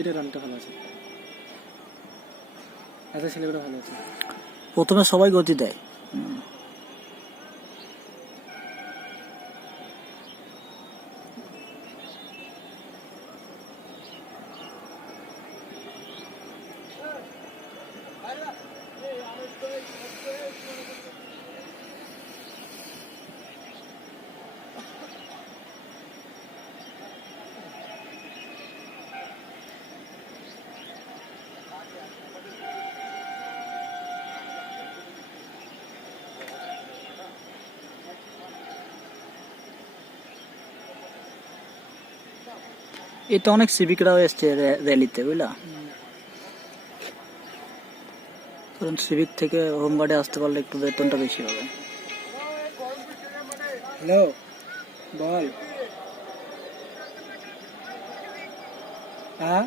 এটা রানটা ভালো আছে, আচ্ছা ছেলেগুলো ভালো আছে। প্রথমে সবাই গতি দেয়। এটা অনেক সিভিকরাও এসছে র্যালিতে, বুঝলা? কারণ সিভিক থেকে হোমগার্ডে আসতে পারলে একটু বেতনটা বেশি হবে। হ্যালো, বল। হ্যাঁ,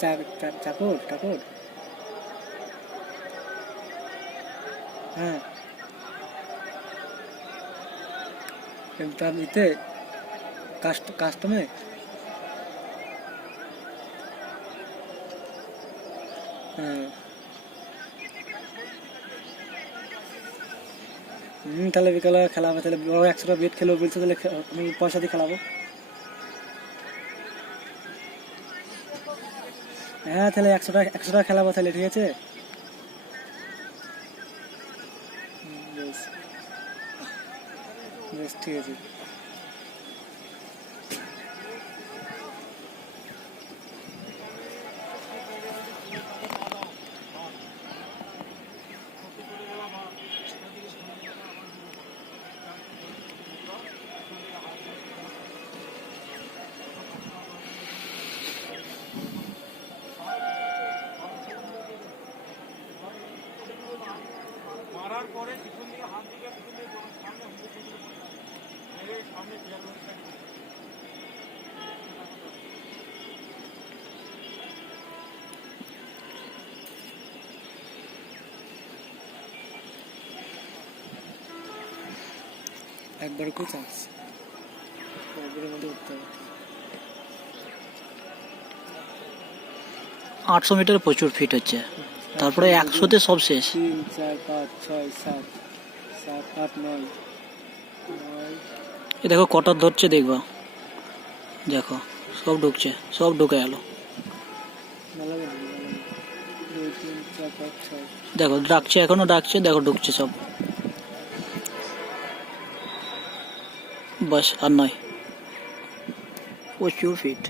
চাকর টাকর। হ্যাঁ, তার ইতে কাস্টমে। হ্যাঁ, তাহলে বিকালে খেলাবো, তাহলে 100টা বেট খেলবো বলছে, তাহলে আমি পয়সা দিয়ে খেলাবো। হ্যাঁ, তাহলে 100টা খেলাবো তাহলে, ঠিক আছে। বেশ বেশ, ঠিক আছে। একবার কেউ চান্স, একবারের মধ্যে উঠতে হবে। 800 মিটার প্রচুর ফিট হচ্ছে, তারপরে 100তে সব শেষ। 3, 4, 5, 6, 7, 8, 9। এ দেখো কটার ধরছে, দেখবা, দেখো সব ঢুকছে, সব ঢুকে গেল। 2, 3, 4, 5, 6। দেখো ডাকছে, এখনো ডাকছে, দেখো ঢুকছে সব। বাস আর নয়, প্রচুর ফিট।